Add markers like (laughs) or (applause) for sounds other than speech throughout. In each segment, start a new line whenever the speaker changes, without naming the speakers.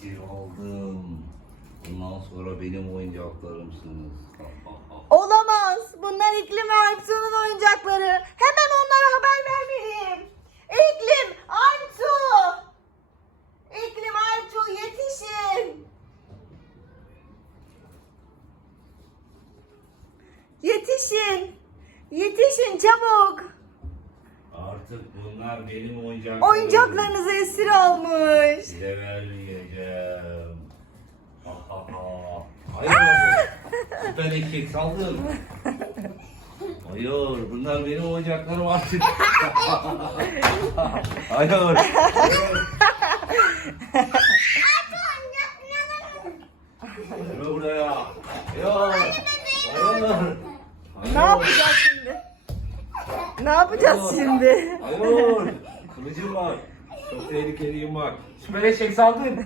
Siz oldum. Bundan sonra benim oyuncaklarımsınız. Ah,
ah, ah. Olamaz. Bunlar iklim ve Aksu'nun oyuncakları. Hemen onlara haber vermeliyim. İklim, Aksu. İklim, Aksu yetişin. Yetişin. Yetişin çabuk.
Artık bunlar benim oyuncaklarım.
Oyuncaklarınızı esir almış.
Size vermeyeceğim. (laughs) hayır. Süper eki kaldım. Hayır, bunlar benim oyuncaklarım artık. Hayır. hayır. hayır, (laughs) hayır, hayır. hayır. hayır.
hayır. hayır. Ne yapacaksın? Ne yapacağız Ayol. şimdi?
Ayol, kılıcım var. Çok tehlikeliyim var. Süper eşek sandın.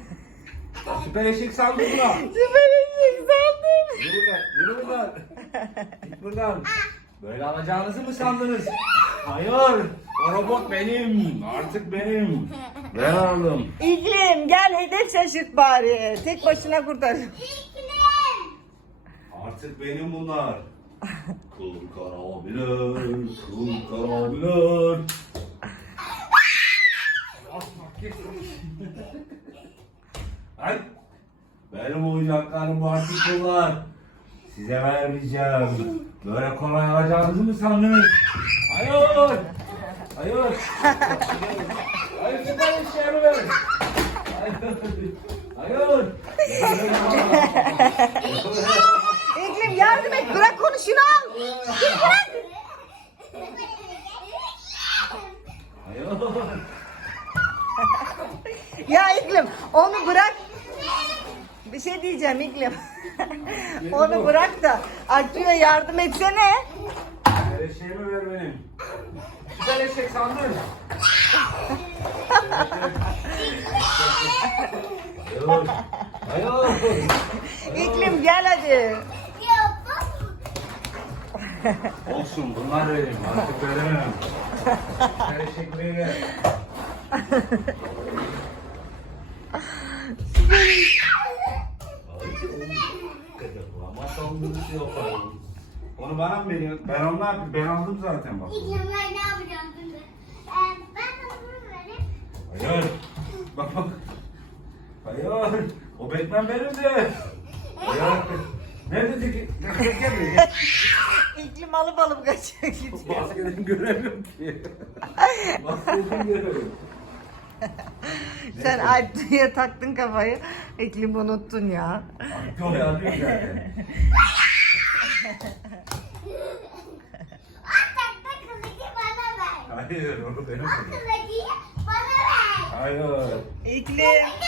Süper eşek sandın mı?
Süper eşek sandın.
Yürü be, yürü buradan. Git buradan. Böyle alacağınızı mı sandınız? Hayır, o robot benim. Artık benim. Ben aldım.
İklim, gel hedef şaşırt bari. Tek başına kurtar. İklim.
Artık benim bunlar. Kum karabiler, kum karabiler. Ay, (laughs) benim, benim oyuncaklarım bu artık bunlar. Size vermeyeceğim. Böyle kolay alacağınızı mı sandınız? Hayır. Hayır. Hayır, şu tane şey mi verin? Hayır. Hayır. Hayır. Hayır. Hayır.
Geçin, (laughs) ya iklim onu bırak. Bir şey diyeceğim iklim. (laughs) onu mi? bırak da Akü'ye ya yardım etsene.
Eşeğimi ver benim. Güzel eşek sandın.
Ayol. Ayol. İklim gel hadi.
Olsun bunlar vereyim artık veremem. Teşekkürler. (laughs) o... şey onu bana mı veriyorsun? Ben onu ne yapayım? Ben aldım zaten bak.
İyi ben ne yapacağım ben onu
Hayır. Bak bak. Hayır. O Batman benim de. Hayır. Ne dedi ki? nerede dedi ki?
iklim alıp alıp kaçıyor
gidiyor. Maskeden göremiyorum ki. Maskeden (laughs) göremiyorum.
Sen şey? Alplu'ya taktın kafayı, iklim unuttun ya.
Alplu uyanıyor zaten. Hayır, onu benim Hayır.
İklim. (laughs)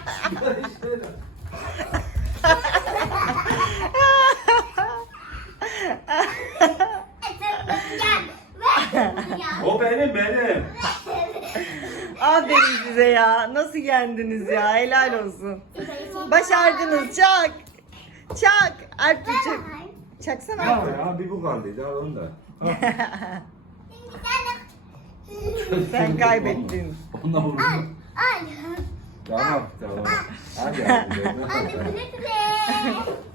benim. (laughs) Aferin ya. size ya. Nasıl yendiniz ya? ya? Helal olsun. Ya, sen Başardınız. Sen Başardınız. Çak. Çak. Artık çak. Çaksana. Ya, Artur.
ya bir bu kaldı daha onu da.
(laughs) sen kaybettin.
Onu da vurdum. Tamam. Ol, tamam. Ol. Ol. Hadi. Hadi. (laughs) hadi.
Hadi. Hadi. Hadi.